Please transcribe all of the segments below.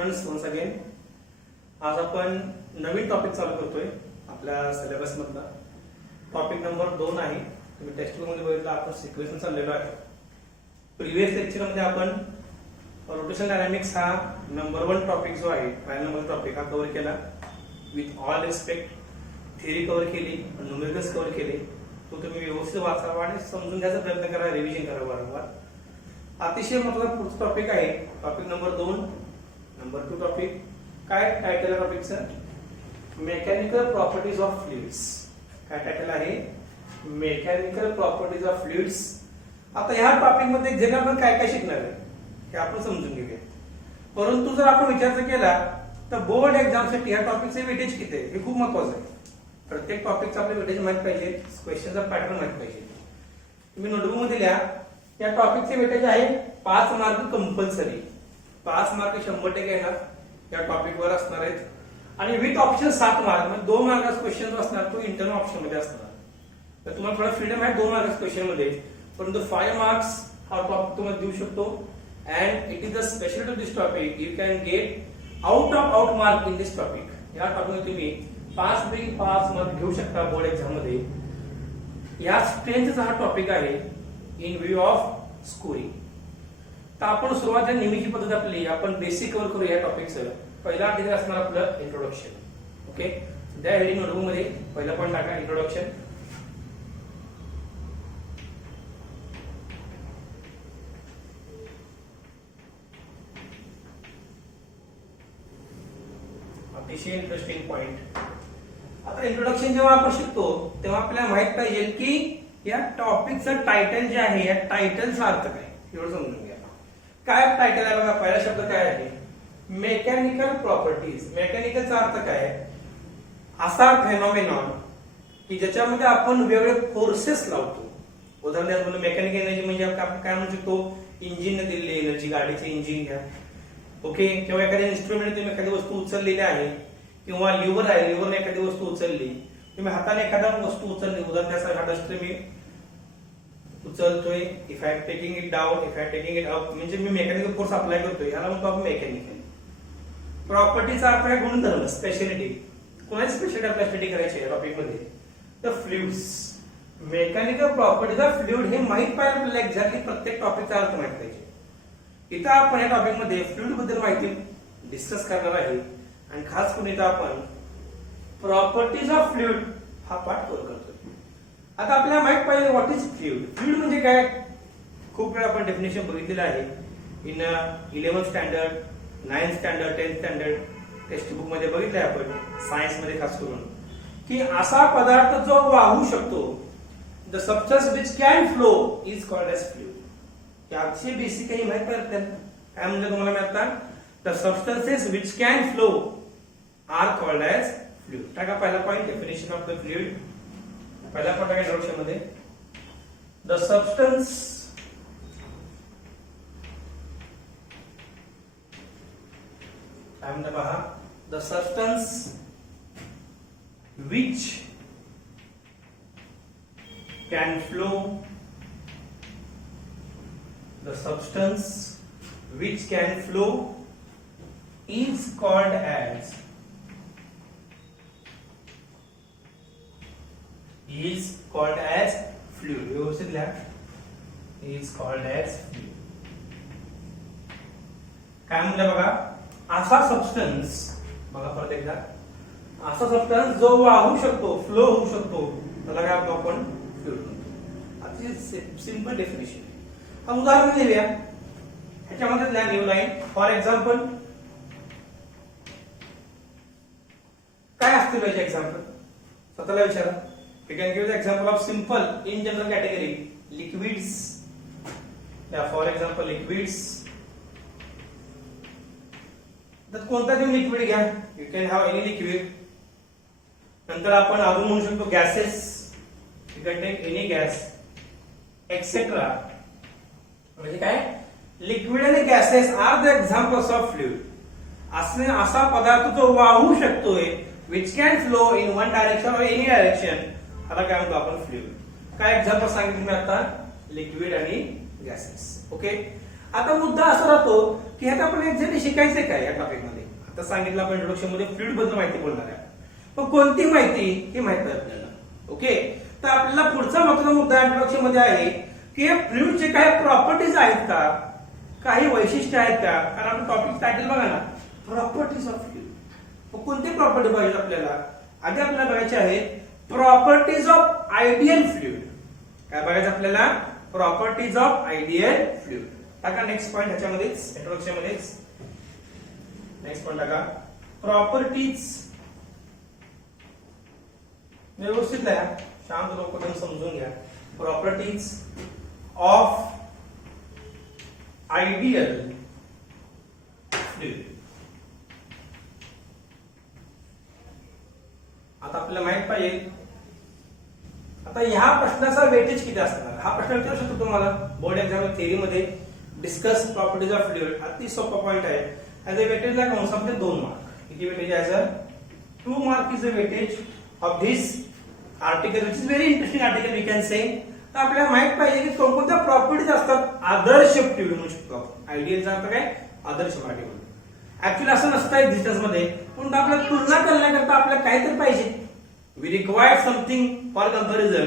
Students, once again आज आपण नवीन topic चालू करतोय आपल्या सिलेबस मधला. टॉपिक नंबर 2 आहे. तुम्ही टेक्स्ट बुक मध्ये बघितलं आपण सिक्वेन्स चाललेलो आहे. प्रिव्हियस लेक्चर मध्ये आपण रोटेशनल डायनामिक्स हा नंबर 1 टॉपिक जो आहे, पहिला नंबर टॉपिक हा कव्हर केला. With all respect theory cover केली, न्यूमेरिकल्स कव्हर केले. तो तुम्ही व्यवस्थित वाचावा आणि समजून घ्यायचा प्रयत्न करा, रिव्हिजन करा वारंवार. अतिशय महत्त्वाचा पुढचा टॉपिक आहे टॉपिक नंबर 2. नंबर 2 टॉपिक काय टायटल आहे टॉपिकचं? Mechanical properties of fluids. काय टायटल आहे? Mechanical properties of fluids. आता ह्या टॉपिक मध्ये जे आपण काय काय शिकणार आहे हे आपण समजून घेऊया. परंतु जर आपण विचार केला तर बोर्ड एक्झामसाठी ह्या टॉपिकचे वेटेज किती आहे हे खूप महत्त्वाचं आहे. प्रत्येक टॉपिकचं आपलं वेटेज माहित पाहिजे, क्वेश्चनचा पॅटर्न माहित पाहिजे. तुम्ही नोटबुक मध्ये लिहा. या टॉपिकचे वेटेज आहे 5 मार्क कंपल्सरी. 5 मार्क 100% येणार या टॉपिकवर असणार आहेत. आणि विथ ऑप्शन 7 मार्क म्हणजे 2 मार्काचा क्वेश्चन जो असणार तो इंटरनल ऑप्शन मध्ये असणार. तर तुम्हाला थोडा फ्रीडम आहे 2 मार्काच्या क्वेश्चन मध्ये, परंतु 5 मार्क्स हा टॉपिक तुम्हाला देऊ शकतो. And it is the speciality of this topic. You can get out of out mark in this topic. या टॉपिक तुम्ही 5 पैकी 5 मार्क घेऊ शकता बोर्ड एक्झाम मध्ये. या स्ट्रेंथचा हा टॉपिक आहे इन व्ह्यू ऑफ स्कोरिंग. तर आपण सुरुवातीला नेहमीची पद्धत आपली आपण बेसिक कव्हर करू या टॉपिकचं. पहिला डिग्री असणार आपलं इंट्रोडक्शन. ओके, त्या हेडिंग नोटबुक मध्ये पहिला पॉईंट टाका इंट्रोडक्शन. अतिशय इंटरेस्टिंग पॉइंट. आता इंट्रोडक्शन जेव्हा आपण शिकतो तेव्हा आपल्याला माहित पाहिजे की या टॉपिकचं टायटल जे आहे या टायटलचा अर्थ काय एवढं समजून घ्या. काय टायटल आहे बघा. पहिला शब्द काय आहे? Mechanical properties. मेकॅनिकलचा अर्थ काय? असा फेनॉमेनॉन की ज्याच्यामध्ये आपण वेगवेगळे फोर्सेस लावतो. उदाहरणार्थ म्हणून मेकॅनिकल एनर्जी म्हणजे आपण काय म्हणू शकतो? इंजिन दिलेली एनर्जी, गाडीचे इंजिन घ्या. ओके, किंवा एखाद्या इन्स्ट्रुमेंट तुम्ही एखादी वस्तू उचललेली आहे, किंवा लिव्हर आहे, लिव्हरने एखादी वस्तू उचलली, तुम्ही हाताने एखादा वस्तू उचलली. उदाहरणार्थ हा डस्टर मी उचलतोय. If I am taking it down, if I am taking it up, म्हणजे मी मेकॅनिकल फोर्स अप्लाय करतोय. याला म्हणतो आपण मेकॅनिकल. प्रॉपर्टीचा अर्थ आहे गुणधर्म, स्पेशालिटी. कोणाची स्पेशालिटी आपल्याला स्टडी करायची आहे टॉपिक मध्ये? The fluids. Mechanical properties of fluid हे माहित पाहिजे आपल्याला. एक्झॅक्टली प्रत्येक टॉपिकचा अर्थ माहित पाहिजे. इथं आपण या टॉपिक मध्ये फ्लुइड बद्दल माहिती डिस्कस करणार आहे. आणि खास करून इथं आपण प्रॉपर्टीज ऑफ फ्लुइड हा पार्ट कव्हर करतोय. आता आपल्याला माहित पाहिजे व्हॉट इज फ्लुइड. फ्लुइड म्हणजे काय? खूप वेळा आपण डेफिनेशन बघितलेलं आहे in 11th standard, 9th standard, 10th standard text book मध्ये बघितलंय आपण, सायन्स मध्ये खास करून, की असा पदार्थ जो वाहू शकतो. The substance which can flow is called as fluid. याची बेसिक काही माहित पाहिजे काय म्हणजे तुम्हाला मी आता? The substances which can flow are called as fluid. टाका पहिला point definition of the fluid. पहिला पॉइंट आहे इंट्रोडक्शन मध्ये. द सबस्टन्स काय म्हणता पहा. The substance which can flow. The substance which can flow is called as fluid. व्यवस्थित लिहा. is called as fluid. काय म्हणलं बघा. असा सबस्टन्स बघा परत एकदा. असा सबस्टन्स जो वाहू शकतो, फ्लो होऊ शकतो, त्याला काय आपण फ्लुइड म्हणतो. अतिशय सिंपल डेफिनेशन. उदाहरण लिहूया. ह्याच्यामध्ये लिहा न्यू लाईन. फॉर एक्झाम्पल काय असतील याचे एक्झाम्पल स्वतःला विचारा. You can give the example of simple in general category liquids. For example liquids. तर कोणता तुम्ही लिक्विड घ्या. You can have any liquid. नंतर आपण अजून म्हणू शकतो gases. You can take any gas etcetera. म्हणजे काय? लिक्विड आणि gases are the examples of fluid. असा पदार्थ जो वाहू शकतोय which can flow in one direction और एनी डायरेक्शन, त्याला काय म्हणतो आपण फ्लुइड. काय एक्झाम्पल सांगितलं मी आता? लिक्विड आणि गॅसेस. ओके, आता मुद्दा असा राहतो की ह्यात आपण एक्झॅक्टली शिकायचंय काय या टॉपिक मध्ये. आता सांगितलं आपण इंट्रोडक्शन मध्ये फ्लुइड बद्दल माहिती बोलणार आहे, पण कोणती माहिती हे माहित आहे आपल्याला. ओके, तर आपल्याला पुढचा महत्त्वाचा मुद्दा इंट्रोडक्शन मध्ये आहे की या फ्लुइडचे काही प्रॉपर्टीज आहेत का, काही वैशिष्ट्य आहेत का. कारण आपण टॉपिक टायटल बघा ना, प्रॉपर्टीज ऑफ फ्लुइड. कोणते प्रॉपर्टी पाहिजेत आपल्याला. आधी आपल्याला बघायचे आहेत प्रॉपर्टीज ऑफ आयडियल फ्लुइड. काय बघायचं आपल्याला, प्रॉपर्टीज ऑफ आयडियल फ्लुइड. टाका नेक्स्ट पॉइंट ह्याच्यामध्येच इंट्रोडक्शन मध्येच नेक्स्ट पॉइंट टाका, प्रॉपर्टीज. व्यवस्थित आहे, शांत डोकं समजून घ्या. Properties of ideal fluid. आता आपल्याला माहित पाहिजे, आता ह्या प्रश्नाचा वेटेज किती असणार. हा प्रश्न विचारू शकतो तुम्हाला बोर्ड एक्झाम थेअरी मध्ये. डिस्कस प्रॉपर्टीज ऑफ फ्लुइड, अति सोपा पॉइंट आहे. ऍज अ वेटेजला कंसामध्ये 2 मार्क. किती वेटेज आहे sir, 2 mark is the weightage of this article, which is very interesting article we can say. तर आपल्याला माहित पाहिजे की कोणकोणत्या प्रॉपर्टीज असतात आदर्श फ्लुइड म्हणू शकतो आपण. आयडियलचा अर्थ काय, आदर्श मराठीमध्ये. ऍक्च्युअली असं नसतं एक्झिस्टन्स मध्ये, पण आपल्याला तुलना करण्याकरता आपल्याला काहीतरी पाहिजे. We required something for comparison.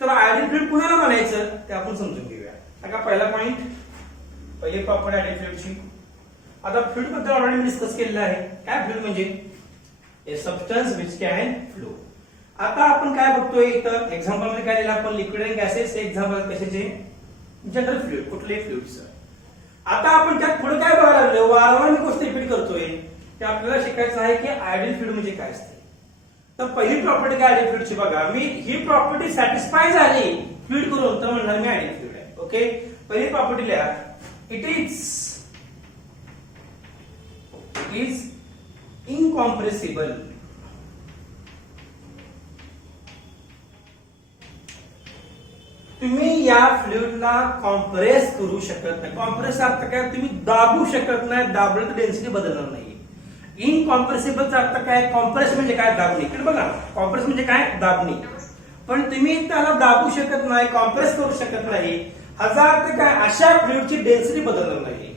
तर आयडियल फ्लुइड कुणाला म्हणायचं ते आपण समजून घेऊया. आता पहिला पॉइंट, पहिली प्रॉपर्टी आयडियल फ्लुइडची. आता फ्लुइड बद्दल ऑलरेडी डिस्कस केलेलं आहे. काय फ्लुइड म्हणजे ए सबस्टन्स विच कॅन फ्लो. आता आपण काय बघतोय इथं एक्झाम्पल मध्ये काय दिलं आपण, लिक्विड अँड गॅसेस. एक्झाम्पल कशाचे, जनरल फ्लुइड, कुठले फ्लुइड्स. आता आपण त्यात पुढे काय बघायला लागलो, वारंवार मी गोष्ट रिपीट करतोय की आपल्याला शिकायचं आहे की आयडियल फ्लुइड म्हणजे काय असते. तर पहिली प्रॉपर्टी काय आयडियल फ्लुइडची बघा. मी ही प्रॉपर्टी सॅटिस्फाय झाली फ्लुइड करून तर म्हणणार मी आयडियल फ्लुइड आहे. ओके, पहिली प्रॉपर्टी लिहा, इट इज इनकॉम्प्रेसिबल. तुम्ही या फ्लुइडला कॉम्प्रेस करू शकत नाही. कॉम्प्रेस अर्थ काय, तुम्ही दाबू शकत नाही. दाबलं तर डेन्सिटी बदलणार नाही. इनकॉम्प्रेसिबलचा अर्थ काय, कॉम्प्रेस म्हणजे काय, दाबणे. इकडे बघा, कॉम्प्रेस म्हणजे काय, दाबणे. पण तुम्ही त्याला दाबू शकत नाही, कॉम्प्रेस करू शकत नाही. ह्याचा अर्थ काय, अशा फ्लुइडची डेन्सिटी बदलणार नाही.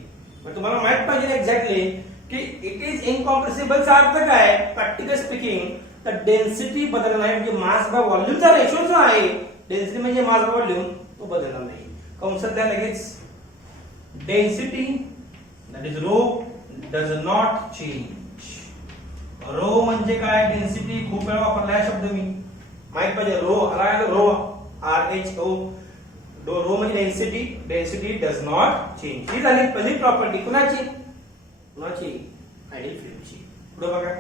पण तुम्हाला माहित पाहिजे एक्झॅक्टली की इट इज इनकॉम्प्रेसिबलचा अर्थ काय, प्रॅक्टिकल स्पीकिंग, तर डेन्सिटी बदलणार नाही. म्हणजे मास बाय व्हॉल्यूमचा रेशो जो आहे, डेन्सिटी म्हणजे मास बाय व्हॉल्यूम, तो बदलणार नाही. कंसात द्या लगेच, density that is rho does not change. Rho म्हणजे काय, डेन्सिटी. खूप वेळा वापरला हा शब्द मी, माहित पाहिजे. रो रो RHO, रो म्हणजे density. Density does not change. ही झाली पहिली प्रॉपर्टी. कुणाची, कुणाची, आयडियल फ्लुइडची. पुढे बघा,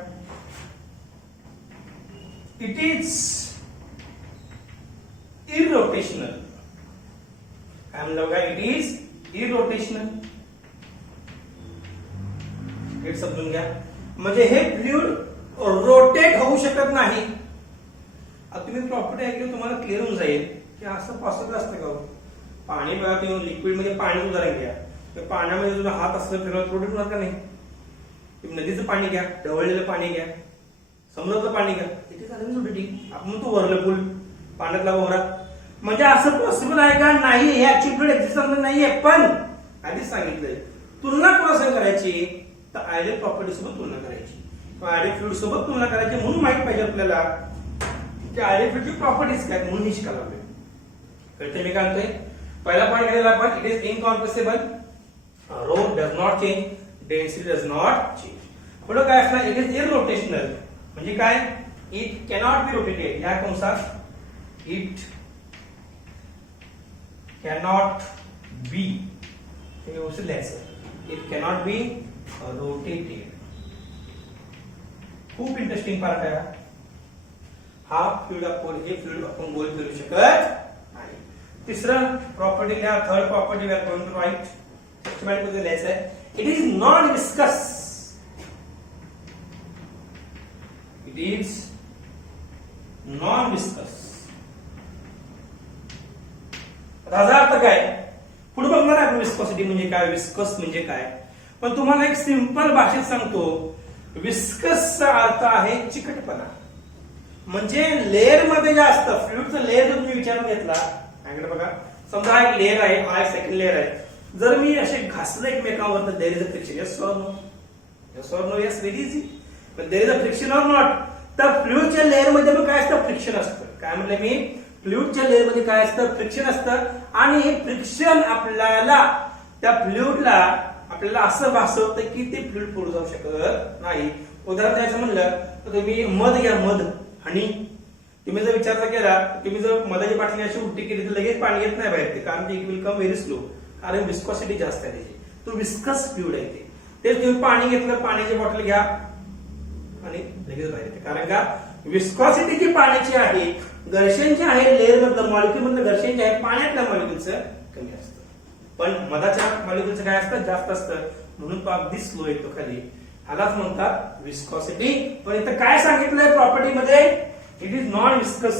इट इज इररोटेशनल. काय म्हणलं बघा, इट इज इररोटेशनल. हे समजून घ्या. म्हणजे हे फ्लुइड रोटेट होऊ शकत नाही. आता तुम्ही प्रॉपर्टी ऐकली तुम्हाला क्लिअर होऊन जाईल की असं पॉसिबल असतं का. पाणी बघा, तुम्ही लिक्विड मध्ये पाणी उदाहरण घ्या, तर पाण्यामध्ये तुला हात असलं फिरवत रोटेट होणार का नाही. तुम्ही नदीचं पाणी घ्या, ढवळलेलं पाणी घ्या, समुद्राचं पाणी घ्या, इथे झालं रोटेटिंग. आपण तो वरलं पूल, पाण्यातला भोवरा. म्हणजे असं पॉसिबल आहे का, नाही. हे ऍक्च्युअली एक्झिस्टन्स नाहीये. पण आधीच सांगितलंय, तुलना कोणासंग करायची, तर आयडियल प्रॉपर्टी सोबत तुलना करायची, आयडियल फ्लुइड सोबत तुलना करायची. म्हणून माहित पाहिजे आपल्याला की आयडियल फ्लुइडची प्रॉपर्टीज काय, म्हणून हे शिकायला लागेल. कळते मी काय म्हणतोय. पहिला पॉईंट घेतलेला आपण, it is incompressible, rho does not change, density does not change. पुढे काय असणार, इट इज इररोटेशनल. म्हणजे काय, इट कॅनॉट बी रोटेटेड. या कंसात इट कॅनॉट बी, हे व्यवस्थित लिहायचं, इट कॅनॉट बी रोटेटेड. खूप इंटरेस्टिंग पार्ट आहे हा. फ्लुइड आपण, हे फ्लुइड आपण गोल करू शकत नाही. तिसरं प्रॉपर्टी लिहा, third property we are going to write. Systematic मध्ये लिहायचं आहे, it is non viscous. It is non viscous. त्याचा अर्थ काय, पुढे बघणार आहे आपण विस्कॉसिटी म्हणजे काय, विस्कस म्हणजे काय. पण तुम्हाला एक सिंपल भाषेत सांगतो, विस्कसचा अर्थ आहे चिकटपणा. म्हणजे लेअर मध्ये जे असतं फ्लुइडचं लेअर, जर तुम्ही विचारून घेतला, इकडे बघा, समजा हा एक लेअर आहे, हा एक सेकंड लेअर आहे. जर मी असे घासलं एकमेकांवर तर there is a friction. Yes or no? Yes or no? Yes, very easy. पण there is a friction or not? तर फ्लुइडच्या लेअर मध्ये मग काय असतं? फ्रिक्शन असतं. काय म्हटलं मी? फ्लुइडच्या लेअर मध्ये काय असतं? फ्रिक्शन असतं. आणि हे फ्रिक्शन आपल्याला त्या फ्लुइडला आपल्याला असं भासवतं की ते फ्लुइड पुढे जाऊ शकत नाही. उदाहरण द्यायचं म्हणलं तर तुम्ही मध घ्या, मध, हनी. तुम्ही जर विचार केला, तुम्ही जर मधाची बाटली अशी उलटी केली तर लगेच पाणी येत नाही बाहेर, ते कारण it will come very slow, कारण विस्कॉसिटी जास्त आहे त्याची. तो विस्कस फ्लुइड आहे ते. तेच तुम्ही पाणी घेतलं, पाण्याची बॉटल घ्या आणि लगेच बाहेर येते. कारण का? विस्कॉसिटी जी पाण्याची आहे, घर्षण आहे लेअर मधलं, मॉलिक्युल मधलं घर्षण जे आहे पाण्यातल्या मॉलिक्युलचं कमी असतं. पण मधाच्या मॉलिक्युलचं काय असतं? जास्त असतं. म्हणून तो अगदी स्लो येतो खाली. ह्यालाच म्हणतात विस्कॉसिटी. पण इथं काय सांगितलंय प्रॉपर्टी मध्ये? It is non viscous.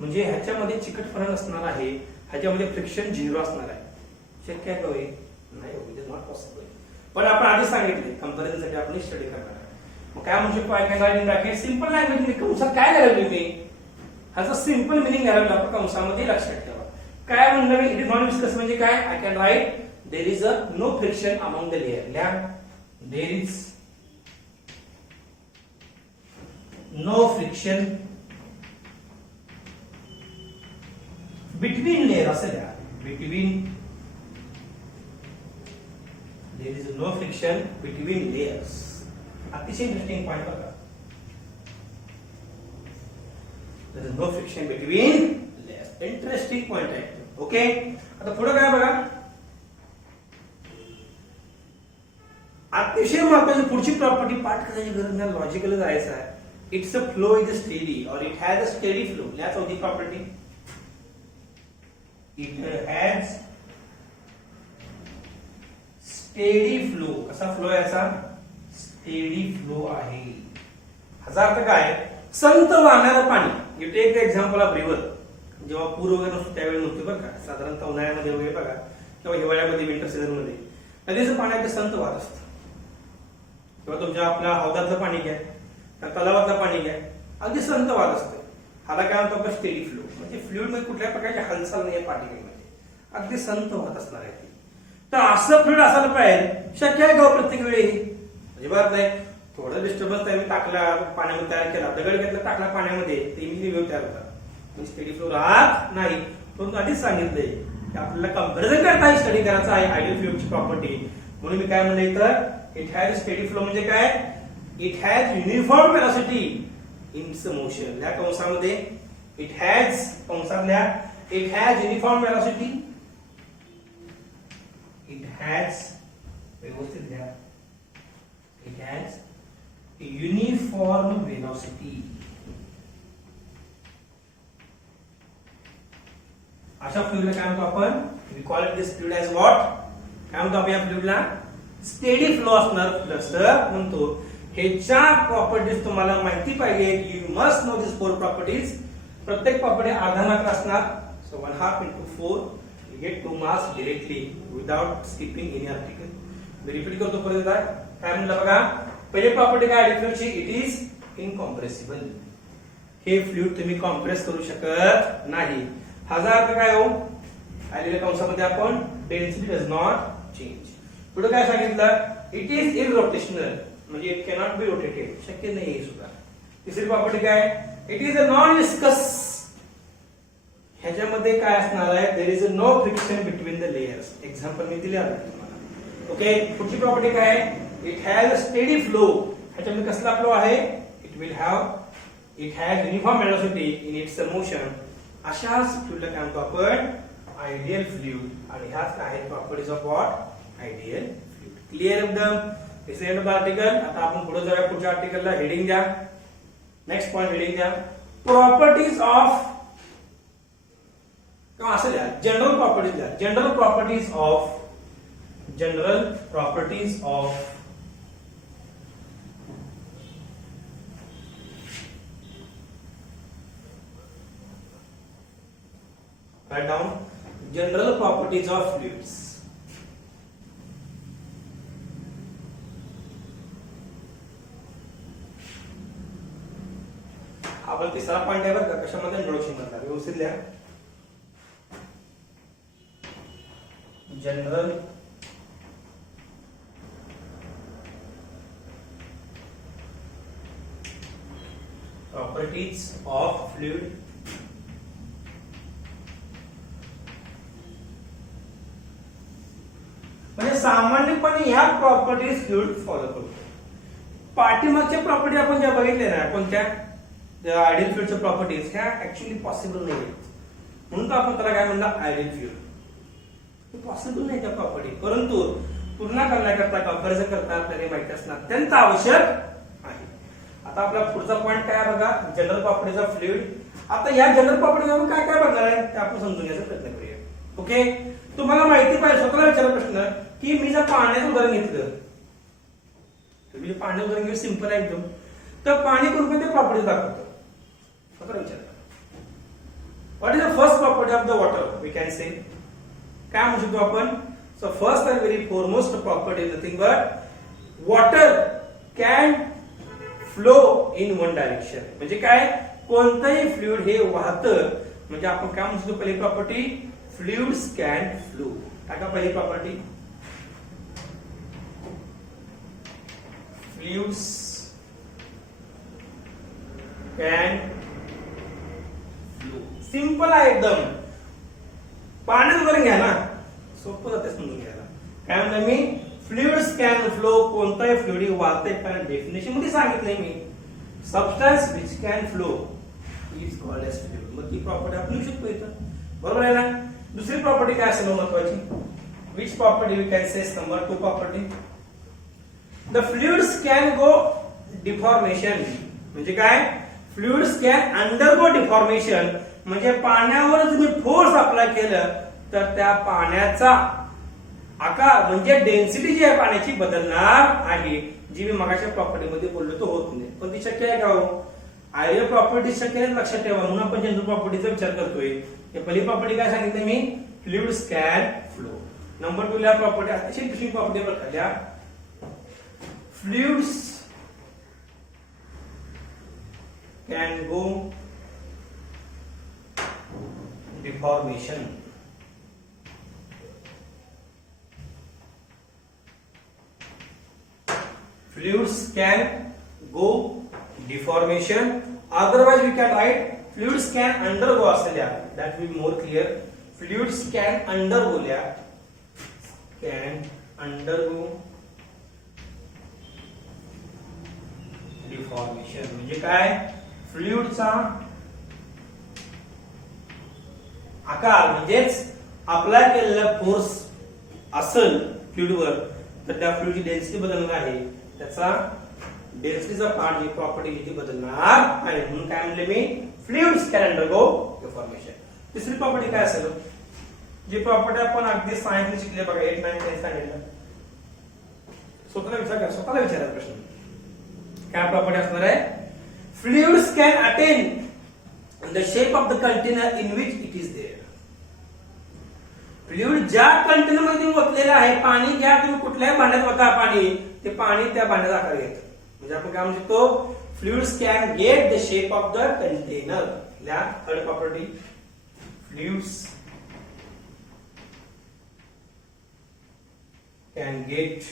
म्हणजे ह्याच्यामध्ये चिकटपणा नसणार आहे, ह्याच्यामध्ये फ्रिक्शन 0 असणार आहे. शक्य आहे का? नाही, इट इज नॉट पॉसिबल. पण आपण आधी सांगितले कंपॅरिझन साठी आपण स्टडी करणार आहे. मग काय म्हणू शकतो? I can right in bracket simple language मध्ये कंसात काय लिहायला मी? ह्याचं सिंपल मिनिंग घ्यायला आपण कंसामध्ये लक्षात ठेवा. काय म्हणलं मी? इट इज नॉन विस्कस म्हणजे काय? I can write there is a no friction among the layer. लिहा, there is no friction between layer. असं द्या, between. There is no friction between layers. अतिशय इंटरेस्टिंग पॉइंट बघा. There is no friction between layers. Interesting point आहे. Okay, आता पुढे काय बघा, अतिशय महत्वाची पुढची प्रॉपर्टी पाठ करायची गरज नाही, लॉजिकल जायचं आहे. It's a flow is steady और it has a steady flow. या चौथी property. It has steady flow. कसा फ्लो याचा? स्टेडी फ्लो आहे. ह्याचा अर्थ काय? संत वाहणारं पाणी. You take the example of river. जेव्हा पूर वगैरे नसतो त्यावेळी नव्हते बरं का, साधारणतः उन्हाळ्यामध्ये वगैरे बघा, किंवा हिवाळ्यामध्ये, विंटर सीझन मध्ये नदीचं पाणी संत वाहत असतं. किंवा तुमच्या आपल्या हौदातलं पाणी घ्या, त्या तलावातलं पाणी घ्या, अगदी संत वाहत असतं. ह्याला काय म्हणतो आपण? Steady flow. म्हणजे फ्लुइड मध्ये कुठल्या प्रकारची हालचाल नाही पार्टिकलमध्ये, अगदी संत वाहत असणार आहे. तर असं फ्लुइड असायला पाहिजे. शक्य आहे का प्रत्येक वेळी? अजिबात नाही. थोडं डिस्टर्बन्स त्यावेळी टाकला, पाण्यामध्ये तयार केला, दगड घेतला, टाकला पाण्यामध्ये, ते इमिजिएटली वेव्ह तयार होतात. स्टेडी फ्लो राहत नाही. परंतु आधीच सांगितलंय की आपल्याला कंपॅरिझन करता स्टडी करायचं आहे आयडियल फ्लुइडची प्रॉपर्टी. म्हणून मी काय म्हणलं इथं? इट हॅज स्टेडी फ्लो म्हणजे काय? It has uniform velocity in its motion. या कंसामध्ये इट हॅज, कंसातल्या it has uniform velocity. It has, व्यवस्थित द्या, इट हॅज युनिफॉर्म वेलोसिटी. अशा फ्लुइडला काय म्हणतो आपण? We call it this fluid as what? काय म्हणतो आपण या फ्लुइडला? स्टेडी फ्लो असणार फ्लक्स म्हणतो. ह्याच्या प्रॉपर्टीज तुम्हाला माहिती पाहिजे. You must know this 4 properties. प्रत्येक प्रॉपर्टी अर्धा मार्क असणार. So 1/2 into 4 you get 2 marks directly without skipping any article. Me repeat करतो परत एकदा. काय म्हणलं बघा, पहिली प्रॉपर्टी काय आहे फ्लुइडची? It is incompressible. हे फ्लुइड तुम्ही कॉम्प्रेस करू शकत नाही. ह्याचा अर्थ काय हो? आलेल्या कंसामध्ये आपण डेन्सिटी डज नॉट चेंज. पुढे काय सांगितलं? It is irrotational. म्हणजे इट कॅनॉट बी रोटेटेड. शक्य नाही हे सुद्धा. तिसरी प्रॉपर्टी काय? It is a non viscous. ह्याच्यामध्ये काय असणार आहे? There is a no friction between the layers. Example मी दिले आहे तुम्हाला. ओके, पुढची प्रॉपर्टी काय? It has a steady flow. ह्याच्यामध्ये कसला फ्लो आहे? It will have, it has uniform velocity in its motion. अशाच फ्लुइडला काय म्हणतो आपण? Ideal fluid. आणि ह्याच आहेत properties of what? Ideal fluid. Clear एकदम? This end of the article. आता आपण पुढे जाऊया. पुढच्या आर्टिकलला हेडिंग द्या. नेक्स्ट पॉइंट हेडिंग द्या. प्रॉपर्टीज ऑफ, किंवा असं द्या, जनरल प्रॉपर्टीज द्या. General properties of, general properties of write down general properties of fluids. आपण तिसरा पॉइंट आहे बरं का, कशामध्ये? इंट्रोडक्शन मधला. व्यवस्थित लिहा. जनरल प्रॉपर्टीज ऑफ फ्लुइड म्हणजे सामान्यपणे ह्या प्रॉपर्टीज फ्लुइड फॉलो करतो. पाठीमागच्या प्रॉपर्टी आपण ज्या बघितल्या ना कोणत्या आयडियल फ्लुइडच्या प्रॉपर्टीज ह्या ऍक्च्युअली पॉसिबल नाही आहेत. म्हणून तर आपण त्याला काय म्हणलं आयडियल फ्लुइड. पॉसिबल नाही त्या प्रॉपर्टी, परंतु तुलना करण्याकरता कंपॅरिझन करता आपल्याला माहिती असणं अत्यंत आवश्यक आहे. आता आपला पुढचा पॉईंट काय आहे बघा, जनरल प्रॉपर्टीज ऑफ फ्लुइड. आता या जनरल प्रॉपर्टीज आपण काय काय बघणार आहे ते आपण समजून घ्यायचा प्रयत्न करूया. ओके, तुम्हाला माहिती पाहिजे स्वतःला विचारा प्रश्न की मी जर पाण्याचं उदाहरण घेतलं, तुम्ही पाणी उदाहरण घेऊ सिंपल आहे एकदम, तर पाणी कोणकोणत्या प्रॉपर्टीज दाखवतं स्वतःला विचारा. What is the first property of the water we can say, काय म्हणू शकतो आपण. So first and very foremost property is nothing but water can flow in one direction. म्हणजे काय, कोणतंही फ्लुइड हे वाहतं. म्हणजे आपण काय म्हणू शकतो पहिली प्रॉपर्टी, फ्लुइड्स कॅन फ्लो. काय का पहिली property, fluids can flow. Simple आहे एकदम. पाण्याचं उदाहरण घ्या ना, सोपं जाते समजून घ्यायला. काय म्हणलं मी, फ्लुइड्स कॅन फ्लो. कोणताही फ्लुइड वाहते, कारण डेफिनेशन मध्ये सांगितलंय मी, substance which can flow is called as fluid. मग ती प्रॉपर्टी आपण लिहू शकतो इथं, बरोबर आहे ना. दुसरी प्रॉपर्टी काय असेल महत्वाची, which property we can say, number 2 property, the fluids can go deformation. म्हणजे काय, फ्लुइड्स कॅन अंडरगो डिफॉर्मेशन. म्हणजे पाण्यावर तुम्ही फोर्स अप्लाय केलं तर त्या पाण्याचा आकार म्हणजे डेन्सिटी जी आहे पाण्याची बदलणार आहे. जी मी मगाच्या प्रॉपर्टी मध्ये बोललो तो होत नाही, पण ती शक्य आहे का हो. आयडियल प्रॉपर्टी शक्य आहे, लक्षात ठेवा. म्हणून आपण जनरल प्रॉपर्टीचा विचार करतोय. पहिली प्रॉपर्टी काय सांगितलं मी, फ्लुइड्स कॅन फ्लो. नंबर 2 ला प्रॉपर्टी अतिशय दुसरी प्रॉपर्टी बघा, fluids can go deformation. Fluids can go deformation. Otherwise, we can write fluids can undergo. That will be more clear. Fluids can undergo. Can undergo deformation. म्हणजे काय, फ्लुइडचा आकार म्हणजेच apply केलेला force असेल फ्लुइडवर तर त्या फ्लुइडची डेन्सिटी बदलणार आहे. त्याचा डेन्सिटीचा पार्ट जी प्रॉपर्टी ती बदलणार आहे. म्हणून काय म्हणले मी, फ्लुइड्स कॅन अंडरगो डिफॉर्मेशन. तिसरी प्रॉपर्टी काय असेल, जी प्रॉपर्टी आपण अगदी सायन्सने शिकले बघा, 8, 9, 10 स्टँडर्डला. स्वतःला विचारा प्रश्न, काय प्रॉपर्टी असणार आहे, fluids can attain the shape of the container in which it is there. Fluid ज्या कंटेनर मध्ये तुम्ही ओतलेलं आहे, पाणी ज्या तुम्ही कुठल्याही भांड्यात ओता पाणी, ते पाणी त्या भांड्याचा आकार घेतं. म्हणजे आपण काय म्हणू शकतो, fluids can get the shape of the container. या third property, fluids can get,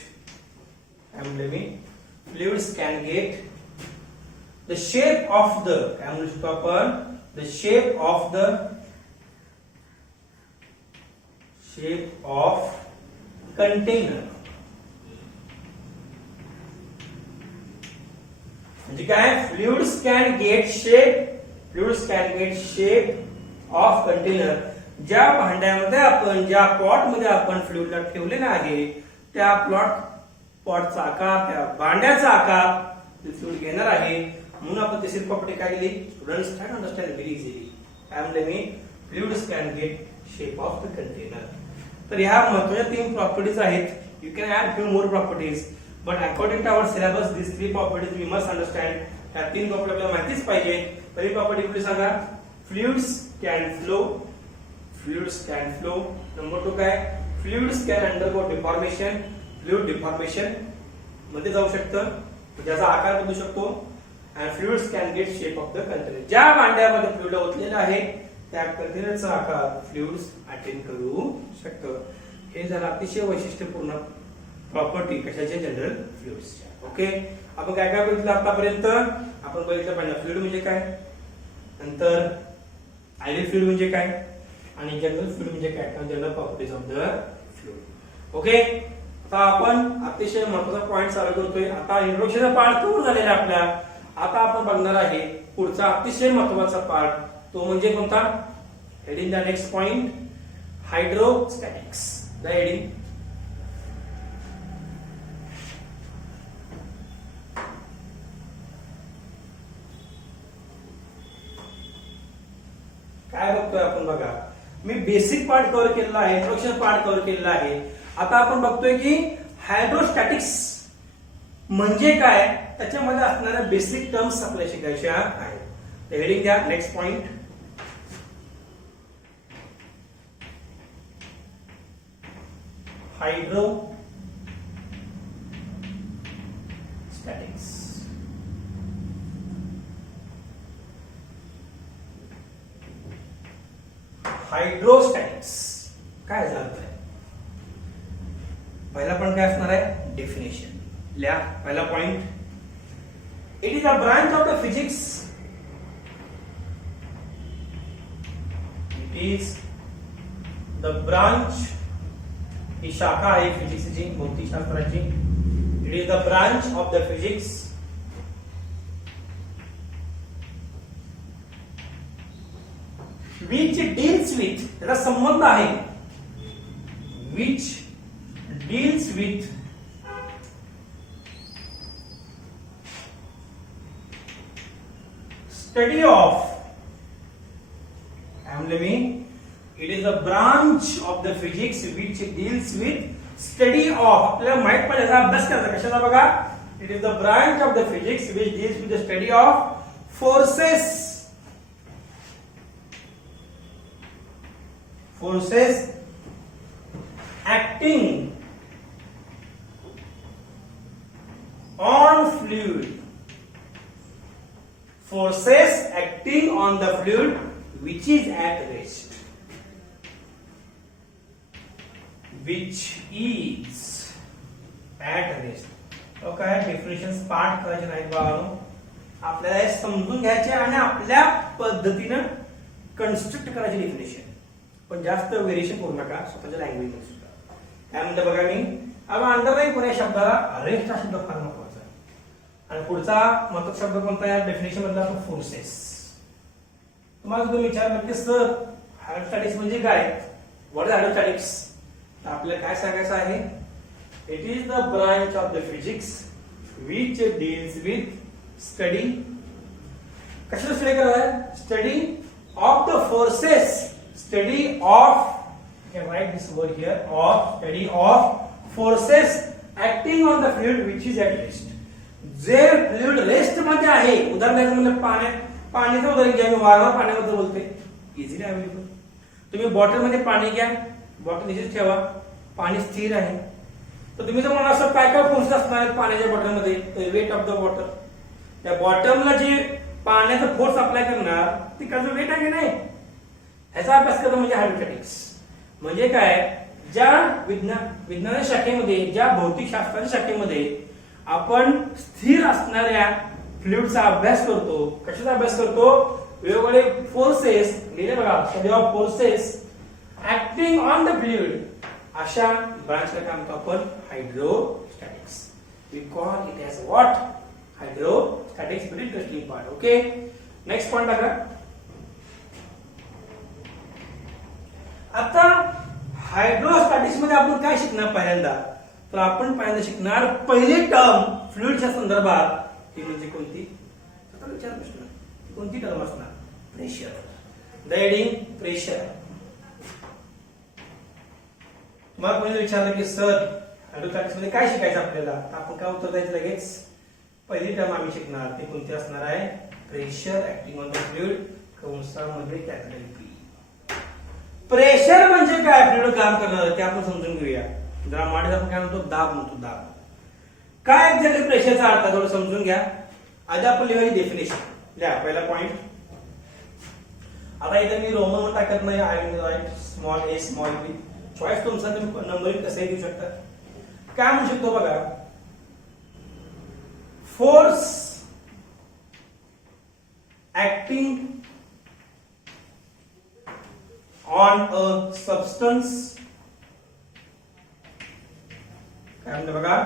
fluids can get the shape of the, काय म्हणू शकतो आपण, the shape of the container. म्हणजे काय, fluids can get shape of container. ज्या भांड्यामध्ये आपण, ज्या पॉट मध्ये आपण फ्लुइडला ठेवलेला आहे, त्या पॉटचा आकार, त्या भांड्याचा आकार फ्लुइड घेणार आहे. म्हणून आपण तिसरी प्रॉपर्टी काय दिली, students can understand very easily. काय म्हणले मी, fluids can get shape of the container. तर ह्या महत्त्वाच्या 3 प्रॉपर्टीज आहेत. You can add few more properties, but according to our syllabus this 3 properties we must understand. ह्या 3 प्रॉपर्टी आपल्याला माहितीच पाहिजे. पहिली प्रॉपर्टी कुठली सांगा, फ्लुइड्स कॅन फ्लो. नंबर 2 काय, fluids can undergo deformation. Fluid deformation मध्ये जाऊ शकतं, ज्याचा आकार बदलू शकतो. आणि fluids can get shape of the container. ज्या भांड्यामध्ये फ्लुइड ओतलेलं आहे त्या कंटेनरचा आकार फ्लुइड्स अटेन करू शकतं. हे झालं अतिशय वैशिष्ट्यपूर्ण प्रॉपर्टी कशाचे, जनरल फ्लुइड्सच्या. ओके, आपण काय काय बघितलं आतापर्यंत? आपण बघितलं पहिलं फ्लुइड म्हणजे काय, नंतर आयडियल फ्लुइड म्हणजे काय, आणि जनरल फ्लुइड म्हणजे काय, general properties of the fluid. Okay, आता आपण अतिशय महत्त्वाचा पॉइंट चालू करतोय. आता इंट्रोडक्शनचा पार्ट कव्हर झालेला आहे आपला. आता आपण बघणार आहे पुढचा अतिशय महत्त्वाचा पार्ट, तो म्हणजे कोणता? Heading the next point, hydrostatics. The heading काय बघतोय आपण? बघा, मी बेसिक पार्ट कव्हर केलेला आहे, इंट्रोडक्शन पार्ट कव्हर केलेला आहे. आता आपण बघतोय की हायड्रोस्टॅटिक्स म्हणजे काय, त्याच्यामध्ये असणाऱ्या बेसिक टर्म्स आपल्याला शिकायच्या आहेत. हेडिंग द्या नेक्स्ट पॉइंट, हायड्रोस्टॅटिक्स. हायड्रोस्टॅटिक्स काय झालं? पहिला पण काय असणार आहे? डेफिनेशन. लिहा पहिला point, it is a branch of the physics. It is the branch, ही शाखा आहे फिजिक्सची, भौतिकशास्त्राची. It is the branch of the physics which deals with, त्याचा संबंध आहे, which deals with study of, I am telling it is a branch of the physics which deals with study of. आपल्याला माहित पाहिजे अभ्यास करायचा कशाचा? बघा, it is the branch of the physics which deals with the study of forces. Forces acting on fluid. Forces acting on the fluid which is at rest. Which is at rest. Okay, definitions पाठ करायचे नाहीत बाळांनो, आपल्याला हे समजून घ्यायचे आणि आपल्या पद्धतीने कन्स्ट्रक्ट करायचे डेफिनेशन. पण जास्त व्हेरिएशन करू नका स्वतःच्या लँग्वेज मध्ये सुद्धा. काय म्हणतो बघा मी, अब अंडरलाईन कोण्या शब्दाला? रेस्ट हा शब्द फार महत्वाचा आहे. आणि पुढचा महत्वाचा शब्द कोणता या डेफिनेशन मधला? फोर्सेस. तुम्हाला तुम्ही विचारलं की सर हायड्रोस्टॅटिक्स म्हणजे काय, व्हॉट इज हायड्रोस्टॅटिक्स? तर आपल्याला काय सांगायचं आहे? It is the branch of the physics which deals with study. कशाला स्टडी करायला? Study of the forces. Study of, you can write this word here, of study of forces acting on the fluid which is at rest. जे fluid rest मध्ये आहे, उदाहरणार्थ म्हणजे पाण्याचं उदाहरण घ्या, मी वारंवार पाण्याबद्दल बोलते, इझिली अवेलेबल. तुम्ही बॉटल मध्ये पाणी घ्या, बॉटल इथेच ठेवा, पाणी स्थिर आहे. तर तुम्ही जर म्हणा असं काय काय फोर्स असणार आहेत पाण्याच्या बॉटलमध्ये, वेट ऑफ द वॉटर. त्या बॉटमला जे पाण्याचा फोर्स अप्लाय करणार ते कसं वेट आहे की नाही, ह्याचा अभ्यास करणं म्हणजे हायड्रोस्टॅटिक्स. म्हणजे काय, ज्या विज्ञान शाखेमध्ये, ज्या भौतिकशास्त्राच्या शाखेमध्ये आपण स्थिर असणाऱ्या फ्लुइडचा अभ्यास करतो. कशाचा अभ्यास करतो? वेगवेगळे फोर्सेस लिहिले बघा, study of forces acting on the fluid, अशा ब्रांचला काय म्हणतो आपण? Hydrostatics. We call it as what? Hydrostatics. Very interesting part. Okay, next point बघा. आता हायड्रोस्टॅटिक्स मध्ये आपण काय शिकणार पहिल्यांदा? तर आपण पहिल्यांदा शिकणार पहिली टर्म फ्लुइडच्या संदर्भात, ती म्हणजे कोणती? आता विचार प्रश्न, कोणती टर्म असणार? प्रेशर. The heading pressure. तुम्हाला कोणी विचारलं की सर हायड्रोस्टॅटिक्स मध्ये काय शिकायचं आपल्याला, तर आपण काय उत्तर द्यायचं लगेच? पहिली टर्म आम्ही शिकणार ती कोणती असणार आहे? Pressure acting on the fluid, कंसामध्ये कॅपिटल पी. प्रेशर म्हणजे काय? फ्लुइड काम करणार ते आपण समजून घेऊया. जरा माडीत आपण काय म्हणतो? दाब म्हणतो. दाब काय एक्झॅक्टली प्रेशरचा अर्थ थोडं समजून घ्या. आधी आपण लिहायची डेफिनेशन. लिहा पहिला पॉइंट. आता इथे मी रोमन टाकत नाही, I will write small A small B. Choice तुमचा, तुम्ही नंबरिंग कसंही देऊ शकता. काय म्हणू शकतो बघा, force acting on a substance. काय म्हणतो बघा,